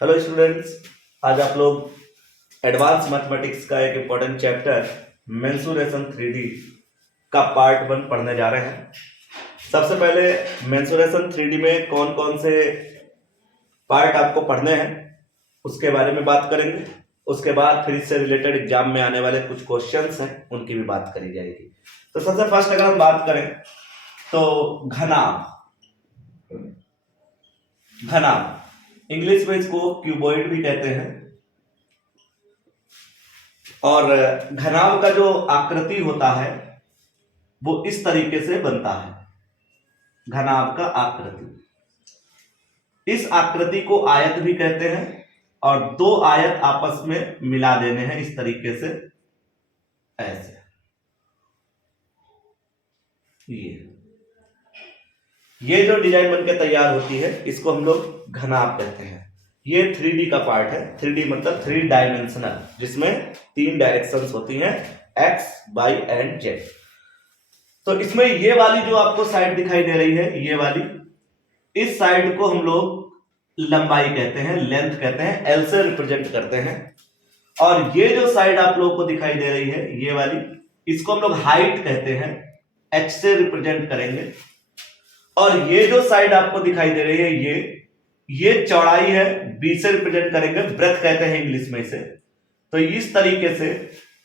Hello students, आज आप लोग एडवांस मैथमेटिक्स का एक इम्पोर्टेंट चैप्टर मेंसुरेशन 3D का पार्ट 1 पढ़ने जा रहे हैं। सबसे पहले मेंसुरेशन 3D में कौन कौन से पार्ट आपको पढ़ने हैं उसके बारे में बात करेंगे। उसके बाद फिर इससे रिलेटेड एग्जाम में आने वाले कुछ क्वेश्चंस हैं उनकी भी बात करी जाएगी। तो सबसे फर्स्ट अगर हम बात करें तो घनाभ इंग्लिश में इसको क्यूबॉइड भी कहते हैं। और घनाभ का जो आकृति होता है वो इस तरीके से बनता है। घनाभ का आकृति, इस आकृति को आयत भी कहते हैं और दो आयत आपस में मिला देने हैं इस तरीके से, ऐसे। ये जो डिजाइन बनके तैयार होती है इसको हम लोग घनाभ कहते हैं। ये 3D का पार्ट है। 3D मतलब 3 डायमेंशनल, जिसमें 3 डायरेक्शंस होती हैं, x, y एंड z। तो इसमें ये वाली जो आपको साइड दिखाई दे रही है, ये वाली, इस साइड को हम लोग लंबाई कहते हैं, लेंथ कहते हैं, L से रिप्रेजेंट करते हैं। और ये जो साइड आप लोगों को दिखाई दे रही है, ये वाली, इसको हम लोग हाइट कहते हैं, H से रिप्रेजेंट करेंगे। और ये जो साइड आपको दिखाई दे रही है, ये चौड़ाई है, B से रिप्रेजेंट करेंगे, ब्रेथ कहते हैं इंग्लिश में इसे। तो इस तरीके से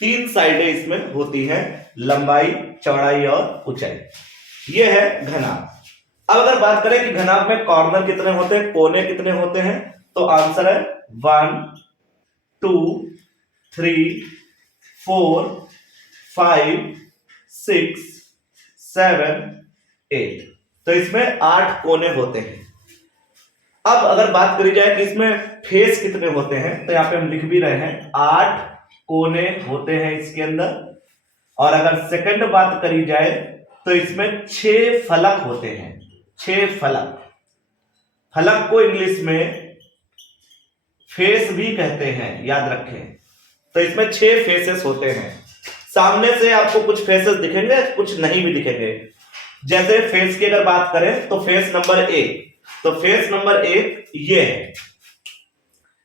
3 साइडें इसमें होती हैं, लंबाई, चौड़ाई और ऊंचाई। ये है घनाभ। अब अगर बात करें कि घनाभ में कॉर्नर कितने होते हैं, कोने कितने होते हैं, तो आंसर है 1 2 3 4 5 6 7 8। तो इसमें 8 कोने होते हैं। अब अगर बात करी जाए कि इसमें फेस कितने होते हैं, तो यहां पे हम लिख भी रहे हैं 8 कोने होते हैं इसके अंदर। और अगर सेकंड बात करी जाए तो इसमें 6 फलक होते हैं। 6 फलक, फलक को इंग्लिश में फेस भी कहते हैं, याद रखें। तो इसमें 6 फेसेस होते हैं। सामने से आपको कुछ फेसेस दिखेंगे, कुछ नहीं भी दिखेंगे। जैसे फेस की अगर बात करें तो फेस नंबर 1, तो फेस नंबर 1 ये है,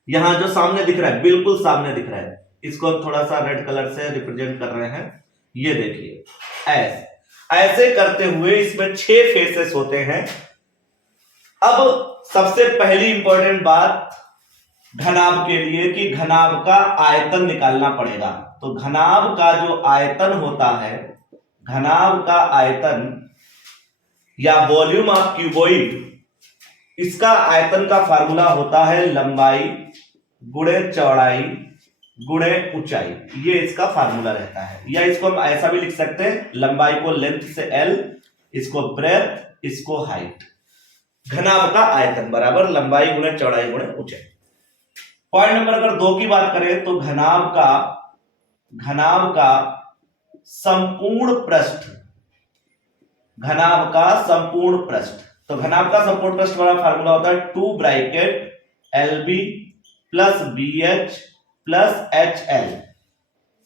यहां जो सामने दिख रहा है, बिल्कुल सामने दिख रहा है, इसको हम थोड़ा सा रेड कलर से रिप्रेजेंट कर रहे हैं। ये देखिए, ऐसे करते हुए इसमें 6 फेसेस होते हैं। अब सबसे पहली इंपॉर्टेंट बात घनाभ के लिए कि घनाभ का आयतन निकालना पड़ेगा। तो घनाभ का जो आयतन होता है, घनाभ का आयतन या वॉल्यूम ऑफ क्यूबॉइड, इसका आयतन का फार्मूला होता है लंबाई गुणे चौड़ाई गुणे ऊंचाई। ये इसका फार्मूला रहता है। या इसको हम ऐसा भी लिख सकते हैं, लंबाई को लेंथ से L, इसको ब्रेथ, इसको हाइट। घनाभ का आयतन बराबर लंबाई गुणे चौड़ाई गुणे ऊंचाई। पॉइंट नंबर अगर 2 की बात करें तो घनाभ का संपूर्ण पृष्ठ, घनाभ का संपूर्ण पृष्ठ। तो घनाभ का संपूर्ण पृष्ठ वाला फार्मूला होता है 2 bracket LB plus BH plus HL।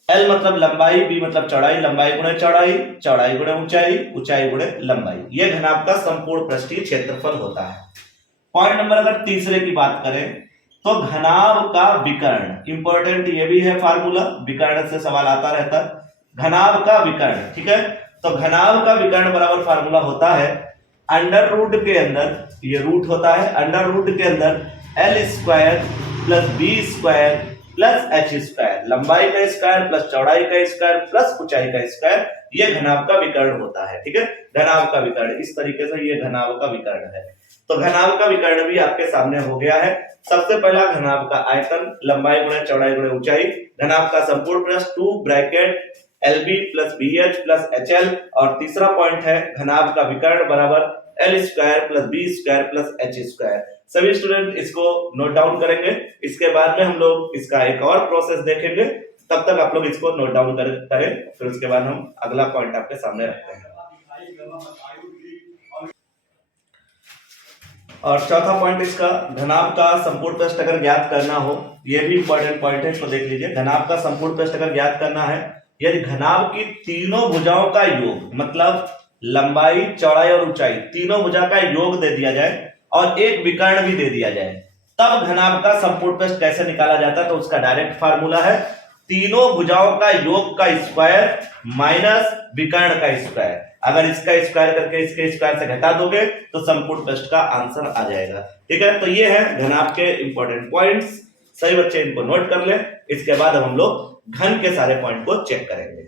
L मतलब लंबाई, B मतलब चौड़ाई, लंबाई गुणे चौड़ाई, चौड़ाई गुणे ऊंचाई, ऊंचाई गुणे लंबाई। यह घनाभ का संपूर्ण पृष्ठीय क्षेत्रफल होता है। पॉइंट नंबर अगर तीसरे की बात करें तो घनाभ का विकर्ण, इंपॉर्टेंट ये भी है फार्मूला, विकर्ण से सवाल आता रहता है। घनाभ का विकर्ण, ठीक है। तो घनाभ का विकर्ण बराबर फार्मूला होता है अंडर रूट के अंदर, ये रूट होता है, अंडर रूट के अंदर L square plus B square plus H square, लंबाई का स्क्वायर प्लस चौड़ाई का स्क्वायर प्लस ऊंचाई का स्क्वायर। ये घनाभ का विकर्ण होता है, ठीक है। घनाभ का विकर्ण इस तरीके से, ये घनाभ का विकर्ण है। तो घनाभ का विकर्ण भी आपके सामने हो गया है। सबसे पहला घनाभ का आयतन, लंबाई गुणे चौड़ाई गुणे ऊंचाई। घनाभ का संपूर्ण पृष्ठ 2 bracket LB plus BH plus HL। और तीसरा पॉइंट है घनाभ का विकर्ण बराबर L square plus B square plus H square. सभी स्टूडेंट इसको नोट डाउन करेंगे। इसके बाद में हम लोग इसका एक और प्रोसेस देखेंगे। तब तक आप लोग इसको नोट डाउन करें, फिर उसके बाद हम अगला पॉइंट आपके सामने रखते हैं। और चौथा पॉइंट इसका, घनाभ का संपूर्ण पृष्ठ अगर ज्ञात करना हो, यह भी इंपॉर्टेंट पॉइंट है, इसको देख लीजिए। घनाभ का संपूर्ण पृष्ठ अगर ज्ञात करना है, यदि घनाभ की तीनों भुजाओं का योग, मतलब लंबाई, चौड़ाई और ऊंचाई, तीनों भुजा का योग दे दिया जाए और एक विकर्ण भी दे दिया जाए, तब घनाभ का संपूर्ण पृष्ठ कैसे निकाला जाता है, तो उसका डायरेक्ट फार्मूला है तीनों भुजाओं का योग का स्क्वायर माइनस विकर्ण का स्क्वायर। अगर इसका स्क्वायर करके इसके स्क्वायर से घटा दोगे तो संपूर्ण पृष्ठ का आंसर आ जाएगा। ठीक है, तो ये है घनाभ के इंपॉर्टेंट पॉइंट्स। सही बच्चे इनको नोट कर ले। इसके बाद हम लोग घन के सारे पॉइंट को चेक करेंगे।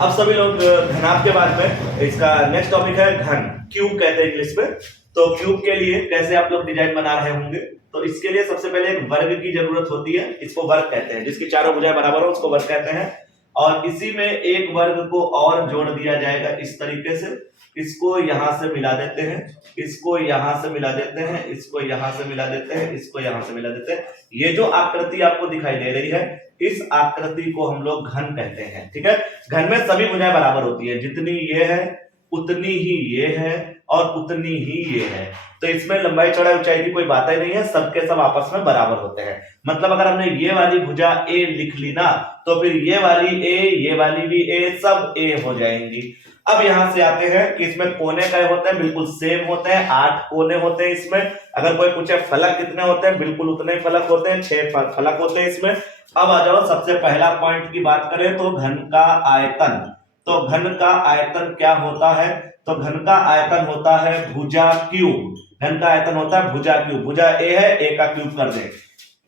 अब सभी लोग घनाभ के बाद में इसका नेक्स्ट टॉपिक है घन, क्यूब कहते हैं इंग्लिश में। तो क्यूब के लिए कैसे आप लोग डिजाइन बना रहे होंगे, तो इसके लिए सबसे पहले एक वर्ग की जरूरत होती है, इसको वर्ग कहते हैं, जिसकी चारों भुजाएं बराबर हो उसको वर्ग कहते हैं। और इसी में एक वर्ग को और जोड़ दिया जाएगा इस तरीके से, इसको यहां से मिला देते हैं, इसको यहां से मिला देते हैं, इसको यहां से मिला देते हैं, इसको यहां से मिला देते हैं। ये जो आकृति आपको दिखाई दे रही है, इस आकृति को हम लोग घन कहते हैं। ठीक है, घन में सभी भुजाएं बराबर होती है, जितनी ये है उतनी ही ये है और उतनी ही ये है। तो इसमें लंबाई चौड़ाई ऊंचाई की कोई बात ही नहीं है, सबके सब आपस में बराबर होते हैं। मतलब अगर हमने ये वाली भुजा ए लिख ली ना, तो फिर ये वाली ए, ये वाली भी ए, सब ए हो जाएंगी। अब यहां से आते हैं कि इसमें कोने क्या होते हैं, बिल्कुल सेम होते हैं, 8 कोने होते हैं इसमें। अगर कोई पूछे फलक कितने होते हैं, बिल्कुल उतने ही फलक होते हैं, 6 फलक होते हैं इसमें। अब आ जाओ सबसे पहला पॉइंट की बात करें तो घन का आयतन। तो घन का आयतन क्या होता है, तो घन का आयतन होता है भुजा क्यूब। घन का आयतन होता है भुजा क्यूब, भुजा ए है, ए का क्यूब कर दे।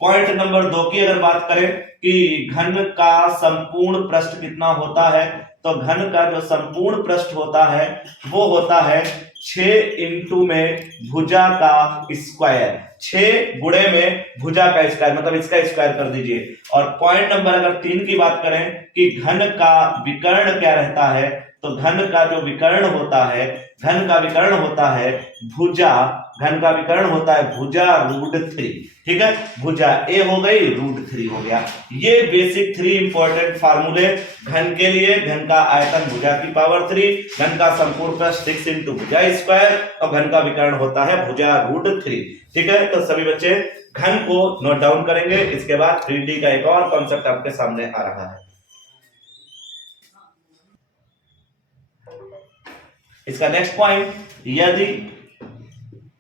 पॉइंट नंबर 2 की अगर बात करें कि घन का संपूर्ण पृष्ठ कितना होता है, तो घन का जो संपूर्ण पृष्ठ होता है वो होता है 6 इंटू में भुजा का स्क्वायर, 6 गुणे में भुजा का स्क्वायर, मतलब इसका स्क्वायर कर दीजिए। और पॉइंट नंबर अगर 3 की बात करें कि घन का विकर्ण क्या रहता है, तो घन का जो विकर्ण होता है, घन का विकर्ण होता है भुजा, घन का विकर्ण होता है भुजा √3। ठीक है, भुजा ए हो गई, √3 हो गया। ये बेसिक 3 इंपॉर्टेंट फार्मूले घन के लिए। घन का आयतन भुजा की पावर 3, घन का संपूर्ण पृष्ठ 6 इंटू भुजा स्क्वायर, और घन का विकर्ण होता है भुजा √3। ठीक है, तो सभी बच्चे घन को नोट डाउन करेंगे। इसके बाद 3D का एक और कॉन्सेप्ट आपके सामने आ रहा है। इसका नेक्स्ट पॉइंट, यदि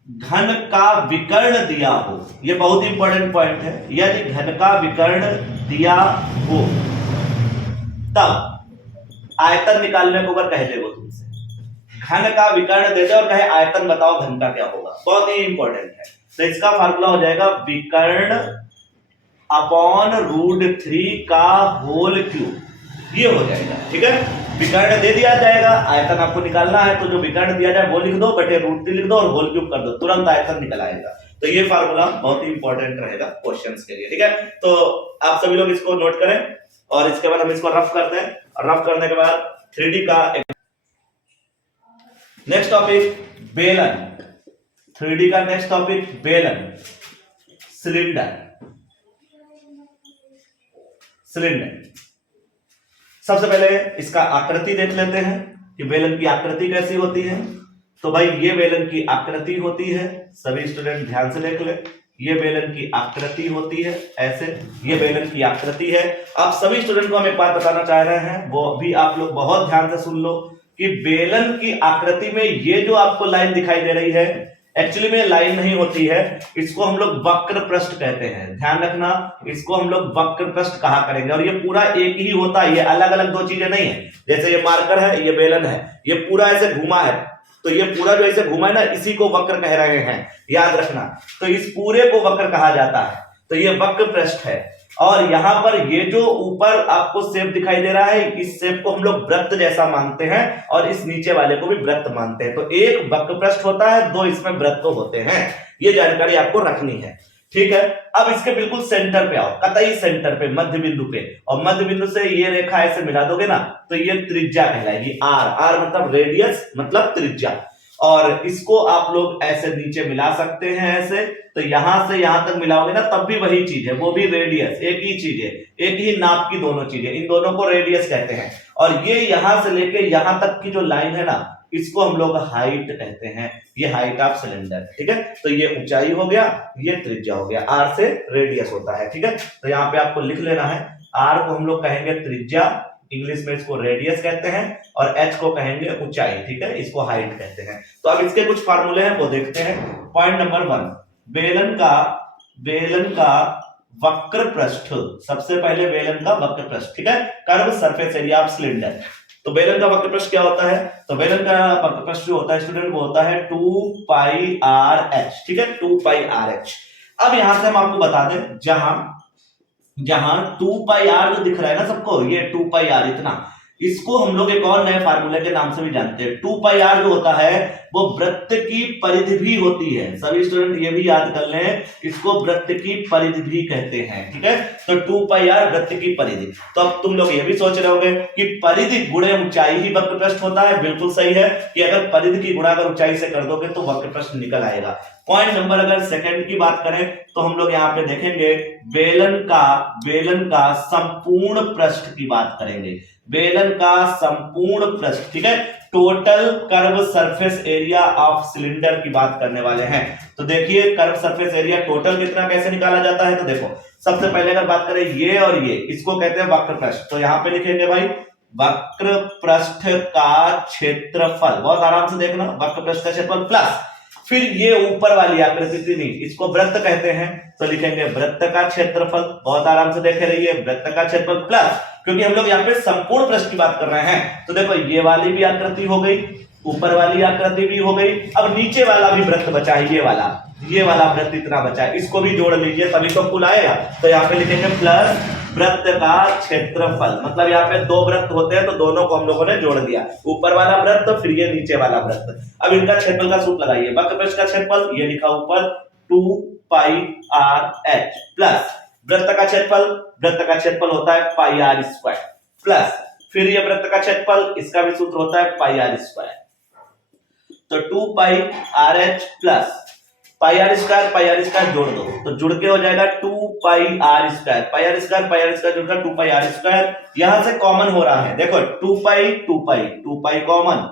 घन का विकर्ण दिया हो, यह बहुत ही इंपॉर्टेंट पॉइंट है, यदि घन का विकर्ण दिया हो तब आयतन निकालने को अगर कह दे वो तुमसे, घन का विकर्ण दे दे और कहे आयतन बताओ घन का क्या होगा, बहुत ही इंपॉर्टेंट है। तो इसका फार्मूला हो जाएगा विकर्ण अपॉन √3 का होल क्यूब, ये हो जाएगा। ठीक है, विकर्ण दे दिया जाएगा, आयतन आपको निकालना है, तो जो विकर्ण दिया जाए वो लिख दो, बटे √3 लिख दो और होल क्यूब कर दो, तुरंत आयतन निकल आएगा। तो ये फार्मूला बहुत ही इंपॉर्टेंट रहेगा क्वेश्चंस के लिए। ठीक है, तो आप सभी लोग इसको नोट करें और इसके बाद हम इसको रफ करते हैं, और रफ करने के बाद 3D का नेक्स्ट टॉपिक बेलन। 3D का नेक्स्ट टॉपिक बेलन, सिलेंडर। सिलेंडर सबसे पहले इसका आकृति देख लेते हैं कि बेलन की आकृति कैसी होती है। तो भाई ये बेलन की आकृति होती है, सभी स्टूडेंट ध्यान से देख ले, ये बेलन की आकृति होती है ऐसे, ये बेलन की आकृति है। आप सभी स्टूडेंट को हम एक बात बताना चाह रहे हैं, वो भी आप लोग बहुत ध्यान से सुन लो कि बेलन की आकृति में ये जो आपको लाइन दिखाई दे रही है, एक्चुअली में लाइन नहीं होती है, इसको हम लोग वक्र पृष्ठ कहते हैं। ध्यान रखना, इसको हम लोग वक्र पृष्ठ कहा करेंगे। और ये पूरा एक ही होता है, ये अलग अलग दो चीजें नहीं है। जैसे ये मार्कर है, ये बेलन है, ये पूरा ऐसे घुमा है, तो ये पूरा जो ऐसे घुमा है ना, इसी को वक्र कह रहे हैं, याद रखना। तो इस पूरे को वक्र कहा जाता है, तो ये वक्र पृष्ठ है। और यहां पर ये जो ऊपर आपको शेप दिखाई दे रहा है, इस शेप को हम लोग वृत्त जैसा मानते हैं, और इस नीचे वाले को भी वृत्त मानते हैं। तो एक वक्र पृष्ठ होता है, 2 इसमें वृत्त होते हैं। ये जानकारी आपको रखनी है। ठीक है, अब इसके बिल्कुल सेंटर पे आओ, कतई सेंटर पे, मध्य बिंदु पे, और मध्य बिंदु से ये रेखा ऐसे मिला दोगे ना, तो ये त्रिज्या कहलाएगी। आर मतलब रेडियस, मतलब त्रिज्या। और इसको आप लोग ऐसे नीचे मिला सकते हैं ऐसे, तो यहां से यहां तक मिलाओगे ना, तब भी वही चीज है, वो भी रेडियस, एक ही चीज है, एक ही नाप की दोनों चीजें, इन दोनों को रेडियस कहते हैं। और ये यहां से लेके यहां तक की जो लाइन है ना, इसको हम लोग हाइट कहते हैं, ये हाइट ऑफ सिलेंडर। ठीक है, तो ये ऊंचाई हो गया, ये त्रिज्या हो गया, आर से रेडियस होता है। ठीक है, तो यहाँ पे आपको लिख लेना है, आर को हम लोग कहेंगे त्रिज्या, इंग्लिश में इसको रेडियस कहते हैं और एच को कहेंगे ऊंचाई, ठीक है, इसको हाइट कहते हैं। तो अब इसके कुछ फार्मूले हैं वो देखते हैं। पॉइंट नंबर 1, बेलन का वक्र पृष्ठ, सबसे पहले बेलन का वक्र पृष्ठ, ठीक है, curve surface area of cylinder. तो बेलन का वक्र पृष्ठ क्या होता है? तो बेलन का वक्र पृष्ठ जो होता है स्टूडेंट वो होता है 2 पाई आर एच, ठीक है, 2 पाई आर एच। अब यहां से हम आपको बता दें, जहां 2 पाई आर जो दिख रहा है ना सबको, ये 2 पाई आर इतना, इसको हम लोग एक और नए फार्मूले के नाम से भी जानते हैं। 2 पाई आर जो होता है वो वृत्त की परिधि भी होती है। सभी स्टूडेंट ये भी याद कर लें, इसको वृत्त की परिधि भी कहते हैं, ठीक है। तो 2 पाई आर वृत्त की परिधि। तो अब तुम लोग ये भी सोच रहे होंगे कि परिधि गुणे ऊंचाई ही वक्र पृष्ठ होता है। बिल्कुल सही है कि अगर परिधि की गुणा अगर ऊंचाई से कर दोगे तो वक्र पृष्ठ निकल आएगा। पॉइंट नंबर अगर सेकंड की बात करें तो हम लोग यहाँ पे देखेंगे बेलन का संपूर्ण पृष्ठ की बात करेंगे। बेलन का संपूर्ण पृष्ठ, ठीक है, total curve surface area of cylinder की बात करने वाले हैं। तो देखिए कर्व सरफेस एरिया टोटल कितना कैसे निकाला जाता है। तो देखो सबसे पहले अगर बात करें ये और ये, इसको कहते हैं वक्र पृष्ठ। तो यहां पे लिखेंगे भाई वक्र पृष्ठ का क्षेत्रफल, बहुत आराम से देखना, वक्र पृष्ठ का क्षेत्रफल प्लस फिर ये ऊपर वाली आकृति नहीं, इसको वृत्त कहते हैं, तो लिखेंगे वृत्त का क्षेत्रफल, बहुत आराम से देखे रहिए, वृत्त का क्षेत्रफल प्लस, क्योंकि हम लोग यहाँ पे संपूर्ण पृष्ठ की बात कर रहे हैं। तो देखो ये वाली भी आकृति हो गई, ऊपर वाली आकृति भी हो गई, अब नीचे वाला भी वृत्त बचा है, ये वाला वृत्त इतना बचा है, इसको भी जोड़ लीजिए तभी तो कुल आएगा। तो यहाँ पे लिखेंगे प्लस वृत्त का क्षेत्रफल, मतलब यहाँ पे 2 वृत्त होते हैं तो दोनों को हम लोगों ने जोड़ दिया, ऊपर वाला वृत्त फिर ये नीचे वाला वृत्त। अब इनका क्षेत्रफल का सूत्र लगाइए, वक्र पृष्ठ का क्षेत्रफल ये लिखा ऊपर 2 पाई आर एच प्लस वृत्त का क्षेत्रफल होता है पाई आर स्क्वायर प्लस फिर ये वृत्त का क्षेत्रफल, इसका भी सूत्र होता है पाई आर स्क्वायर। तो 2 pi R H plus pi R square जोड़ दो तो जुड़ के हो जाएगा 2 pi R square, pi R square जुड़कर 2 पाई आर स्क्वायर। यहां से कॉमन हो रहा है, देखो 2 pi common,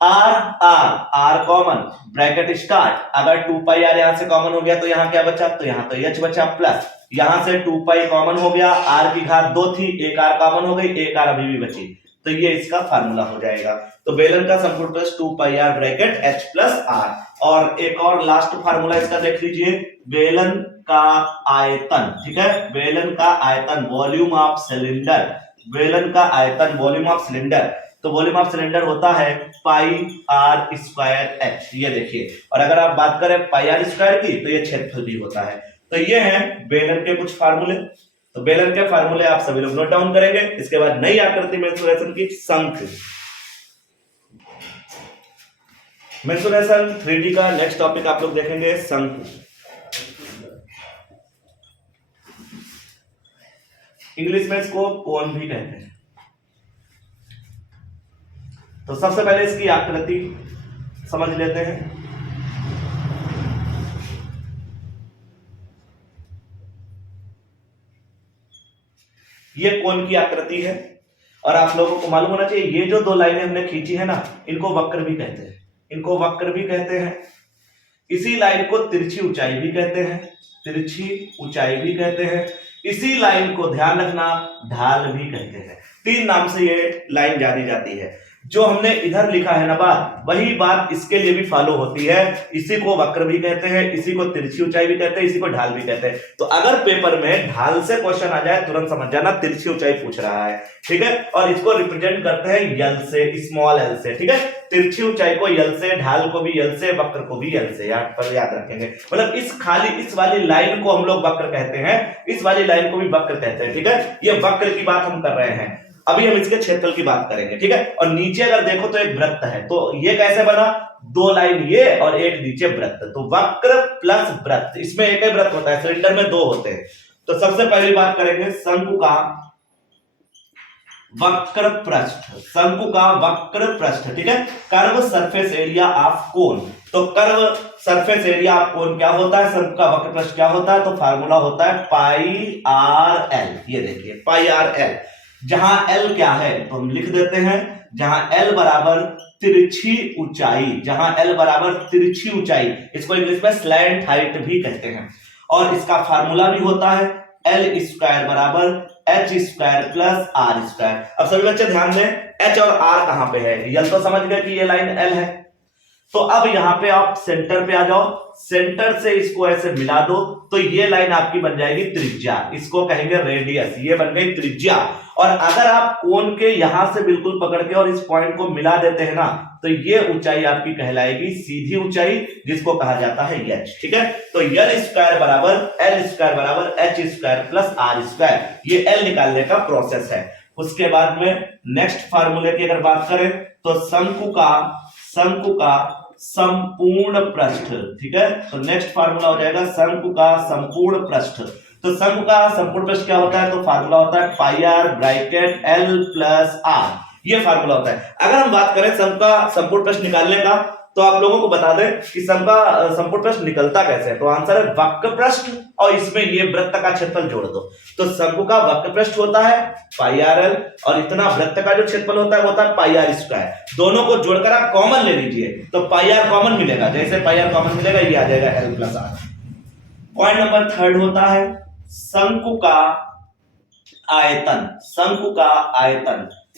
R common, bracket start. अगर 2 पाई आर यहां से कॉमन हो गया तो यहां क्या बचा, तो यहां तो एच बचा प्लस यहां से 2 पाई कॉमन हो गया, आर की घात 2 थी, एक आर कॉमन हो गई, एक आर अभी भी बची, तो ये इसका फार्मूला हो जाएगा। तो बेलन का संपूर्ण plus 2 pi R bracket H plus R. और एक और लास्ट फार्मूला इसका देख लीजिए, बेलन का आयतन, ठीक है, बेलन का आयतन वॉल्यूम ऑफ सिलेंडर, बेलन का आयतन वॉल्यूम ऑफ सिलेंडर, तो वॉल्यूम ऑफ सिलेंडर होता है पाई आर स्क्वायर एच, ये देखिए। और अगर आप बात करें पाई आर स्क्वायर की तो ये क्षेत्रफल भी होता है। तो ये है बेलन के कुछ फार्मूले। तो बेलन के फार्मूले आप सभी लोग नोट डाउन करेंगे। इसके बाद नई आकृति मेंसुरेशन की शंख, मेंसुरेशन 3D का नेक्स्ट टॉपिक आप लोग देखेंगे शंख। इंग्लिश में इसको कोन भी कहते हैं। तो सबसे पहले इसकी आकृति समझ लेते हैं। ये कोन की आकृति है और आप लोगों को मालूम होना चाहिए ये जो 2 लाइनें हमने खींची है ना, इनको वक्र भी कहते हैं, इनको वक्र भी कहते हैं। इसी लाइन को तिरछी ऊंचाई भी कहते हैं, तिरछी ऊंचाई भी कहते हैं। इसी लाइन को ध्यान रखना ढाल भी कहते हैं। 3 नाम से ये लाइन जानी जाती है। जो हमने इधर लिखा है ना बात, वही बात इसके लिए भी फॉलो होती है। इसी को वक्र भी कहते हैं, इसी को तिरछी ऊंचाई भी कहते हैं, इसी को ढाल भी कहते हैं। तो अगर पेपर में ढाल से क्वेश्चन आ जाए तुरंत समझ जाना तिरछी ऊंचाई पूछ रहा है, ठीक है। और इसको रिप्रेजेंट करते हैं यल से, स्मॉल एल से, ठीक है। तिरछी ऊंचाई को यल से, ढाल को भी यल से, वक्र को भी यल से, याद रखेंगे। मतलब इस वाली लाइन को हम लोग वक्र कहते हैं, इस वाली लाइन को भी वक्र कहते हैं, ठीक है। ये वक्र की बात हम कर रहे हैं। अभी हम इसके क्षेत्रफल की बात करेंगे, ठीक है। और नीचे अगर देखो तो एक वृत्त है, तो ये कैसे बना, 2 लाइन ये और एक नीचे वृत्त, तो वक्र प्लस वृत्त, इसमें एक ही वृत्त होता है, सिलेंडर में 2 होते हैं। तो सबसे पहली बात करेंगे शंकु का वक्र पृष्ठ, शंकु का वक्र पृष्ठ, ठीक है। Curve surface area of cone, तो curve surface area of cone क्या होता है, शंकु का वक्र पृष्ठ क्या होता है, तो फार्मूला होता है पाई आर एल। ये देखिए पाई आर एल, जहां L क्या है तो हम लिख देते हैं, जहां L बराबर तिरछी ऊंचाई, जहां L बराबर तिरछी ऊंचाई, इसको इंग्लिश में स्लैंट हाइट भी कहते हैं। और इसका फार्मूला भी होता है L स्क्वायर बराबर H square plus R square. अब सभी बच्चे ध्यान दें, एच और आर कहां पे है, यल तो समझ गए कि ये लाइन एल है। तो अब यहां पे आप सेंटर पे आ जाओ, सेंटर से इसको ऐसे मिला दो तो ये लाइन आपकी बन जाएगी त्रिज्या, इसको कहेंगे रेडियस, ये बन गई त्रिज्या। और अगर आप कोण के यहां से बिल्कुल पकड़ के और इस पॉइंट को मिला देते हैं ना, तो ये ऊंचाई आपकी कहलाएगी सीधी ऊंचाई, जिसको कहा जाता है एच। ठीक है, तो यल स्क्वायर बराबर H square plus R square, ये एल निकालने का प्रोसेस है। उसके बाद में नेक्स्ट फार्मूले की अगर बात करें तो शंकु का संपूर्ण पृष्ठ। ठीक है, तो नेक्स्ट फार्मूला हो जाएगा शंकु का संपूर्ण पृष्ठ। तो शंकु का संपूर्ण पृष्ठ क्या होता है, तो फार्मूला होता है pi R bracket L plus R, ये फार्मूला होता है। अगर हम बात करें शंकु का संपूर्ण पृष्ठ निकालने का, तो आप लोगों को बता दें कि शंकु का संपूर्ण पृष्ठ निकलता कैसे है। तो आंसर है वक्र पृष्ठ और इसमें ये वृत्त का क्षेत्रफल जोड़ दो। तो शंकु का वक्र पृष्ठ होता है पाई आर एल और इतना वृत्त का जो क्षेत्रफल होता है वो होता है पाई आर स्क्वायर। दोनों को जोड़कर आप कॉमन ले लीजिए, तो पाई आर कॉमन मिलेगा, जैसे पाई आर कॉमन मिलेगा ये आ जाएगा L plus R. Point number 3 होता है शंकु का आयतन।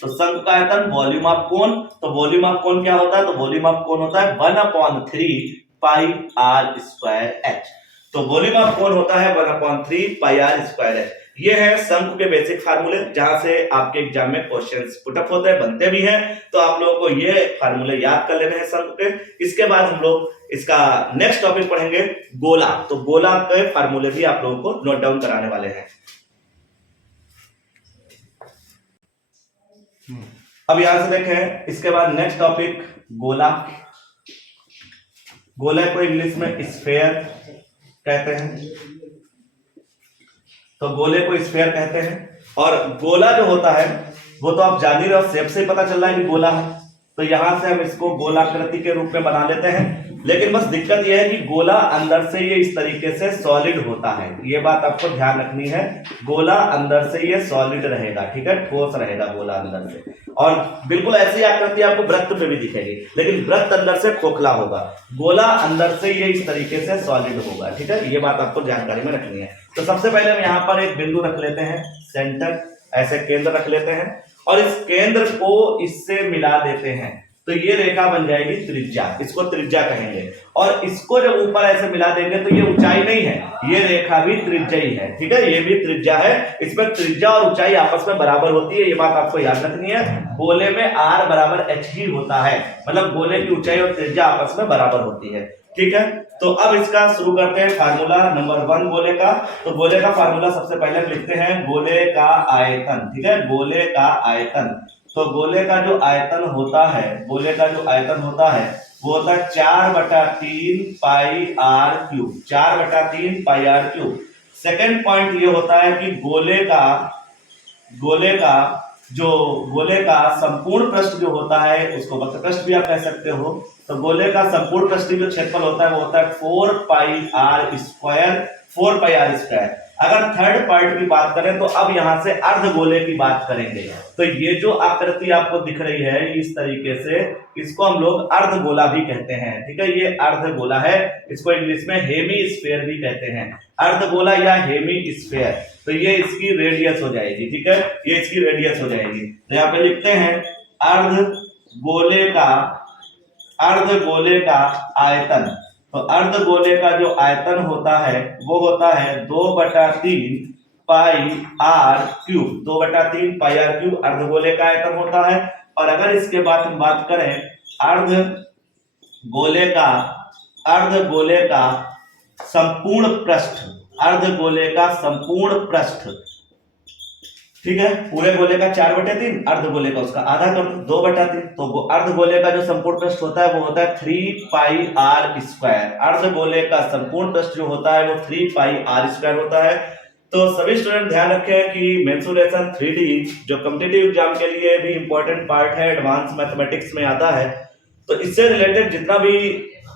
तो शंकु का आयतन वॉल्यूम ऑफ कोन, तो वॉल्यूम ऑफ कोन क्या होता है, तो वॉल्यूम ऑफ कोन होता है 1/3 पाई आर स्क्वायर एच। तो वॉल्यूम ऑफ कोन होता है 1/3 पाई आर स्क्वायर एच। ये है शंकु के बेसिक फार्मूले, जहां से आपके एग्जाम में क्वेश्चंस पुट अप होते हैं, बनते भी हैं। तो आप लोगों को ये फार्मूले याद कर लेने हैं शंकु के। इसके बाद हम लोग इसका नेक्स्ट टॉपिक पढ़ेंगे गोला। तो गोला के फार्मूले भी आप लोगों को नोट डाउन कराने वाले हैं। अब यहां से देखें, इसके बाद नेक्स्ट टॉपिक गोला। गोला को इंग्लिश में स्फेयर कहते हैं, तो गोले को स्फेयर कहते हैं। और गोला जो होता है वो तो आप जान ही रहे हो, शेप से पता चल रहा है कि गोला है। तो यहां से हम इसको गोलाकृति के रूप में बना लेते हैं। लेकिन बस दिक्कत यह है कि गोला अंदर से ये इस तरीके से सॉलिड होता है, ये बात आपको ध्यान रखनी है। गोला अंदर से ये सॉलिड रहेगा, ठीक है, ठोस रहेगा गोला अंदर से। और बिल्कुल ऐसी आकृति आपको वृत्त में भी दिखेगी, लेकिन वृत्त अंदर से खोखला होगा, गोला अंदर से ये इस तरीके से सॉलिड होगा। ठीक है, ये बात आपको जानकारी में रखनी है। तो सबसे पहले हम यहाँ पर एक बिंदु रख लेते हैं, सेंटर, ऐसे केंद्र रख लेते हैं और इस केंद्र को इससे मिला देते हैं, तो ये रेखा बन जाएगी त्रिज्या, इसको त्रिज्या कहेंगे। और इसको जब ऊपर ऐसे मिला देंगे तो ये ऊंचाई नहीं है, ये रेखा भी त्रिज्या ही है। ठीक है, ये भी त्रिज्या है, इसमें त्रिज्या और ऊंचाई आपस में बराबर होती है, ये बात आपको याद रखनी है। गोले में r बराबर h ही होता है, मतलब गोले की ऊंचाई और त्रिज्या आपस में बराबर होती है। ठीक है, तो अब इसका शुरू करते हैं फार्मूला नंबर 1 गोले का। तो गोले का फार्मूला सबसे पहले लिखते हैं गोले का आयतन। ठीक है, गोले का आयतन। तो गोले का जो आयतन होता है, गोले का जो आयतन होता है वो होता है 4/3 pi R cube, 4/3 pi R cube. Second point ये होता है कि गोले का संपूर्ण पृष्ठ जो होता है उसको वक्र पृष्ठ भी आप कह सकते हो। तो गोले का संपूर्ण पृष्ठ जो क्षेत्रफल होता है वो होता है 4 पाई आर स्क्वायर। अगर थर्ड पार्ट की बात करें तो अब यहां से अर्ध गोले की बात करेंगे। तो ये जो आकृति आपको दिख रही है इस तरीके से, इसको हम लोग अर्ध गोला भी कहते हैं। ठीक है, ये अर्ध गोला है, इसको इंग्लिश में हेमी स्फीयर भी कहते हैं, अर्ध गोला या हेमी स्फीयर। तो ये इसकी रेडियस हो जाएगी। ठीक है, ये इसकी रेडियस हो जाएगी। तो यहाँ पे लिखते हैं अर्ध गोले का आयतन। तो अर्ध गोले का जो आयतन होता है वो होता है 2/3 pi R cube, 2/3 pi R cube अर्ध गोले का आयतन होता है। और अगर इसके बाद हम बात करें अर्ध गोले का संपूर्ण पृष्ठ, अर्ध गोले का संपूर्ण पृष्ठ, ठीक है, पूरे गोले का 4/3, अर्ध गोले का उसका आधा कर दो 2/3। तो अर्ध गोले का जो संपूर्ण पृष्ठ होता है वो होता है 3 पाई आर स्क्वायर। अर्ध गोले का संपूर्ण पृष्ठ जो होता है वो 3 पाई आर स्क्वायर होता है। तो सभी स्टूडेंट ध्यान रखें कि मेंसुरेशन 3D जो कॉम्पिटिटिव एग्जाम के लिए भी इंपॉर्टेंट पार्ट है, एडवांस मैथमेटिक्स में आता है। तो इससे रिलेटेड जितना भी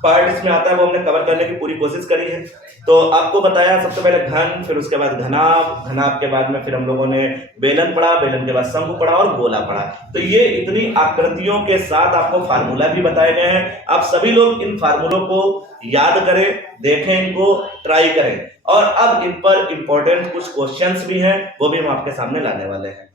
पार्ट इसमें आता है वो हमने कवर करने की पूरी कोशिश करी है। तो आपको बताया सबसे पहले घन, फिर उसके बाद घनाभ, घनाभ के बाद में फिर हम लोगों ने बेलन पढ़ा, बेलन के बाद शंकु पढ़ा और गोला पढ़ा। तो ये इतनी आकृतियों के साथ आपको फार्मूला भी बताए गए हैं। आप सभी लोग इन फार्मूलों को याद करें, देखें, इनको ट्राई करें, और अब इन पर इंपॉर्टेंट कुछ क्वेश्चंस भी हैं, वो भी हम आपके सामने लाने वाले हैं।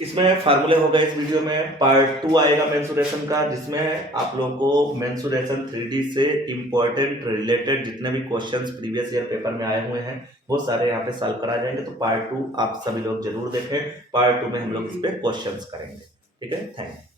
इसमें फार्मूले हो गए। इस वीडियो में पार्ट 2 आएगा मेंसुरेशन का, जिसमें आप लोगों को मेंसुरेशन 3D से इंपॉर्टेंट रिलेटेड जितने भी क्वेश्चंस प्रीवियस ईयर पेपर में आए हुए हैं वो सारे यहाँ पे सॉल्व करा जाएंगे। तो पार्ट 2 आप सभी लोग जरूर देखें। पार्ट 2 में हम लोग इस पे क्वेश्चंस करेंगे। ठीक है, थैंक यू।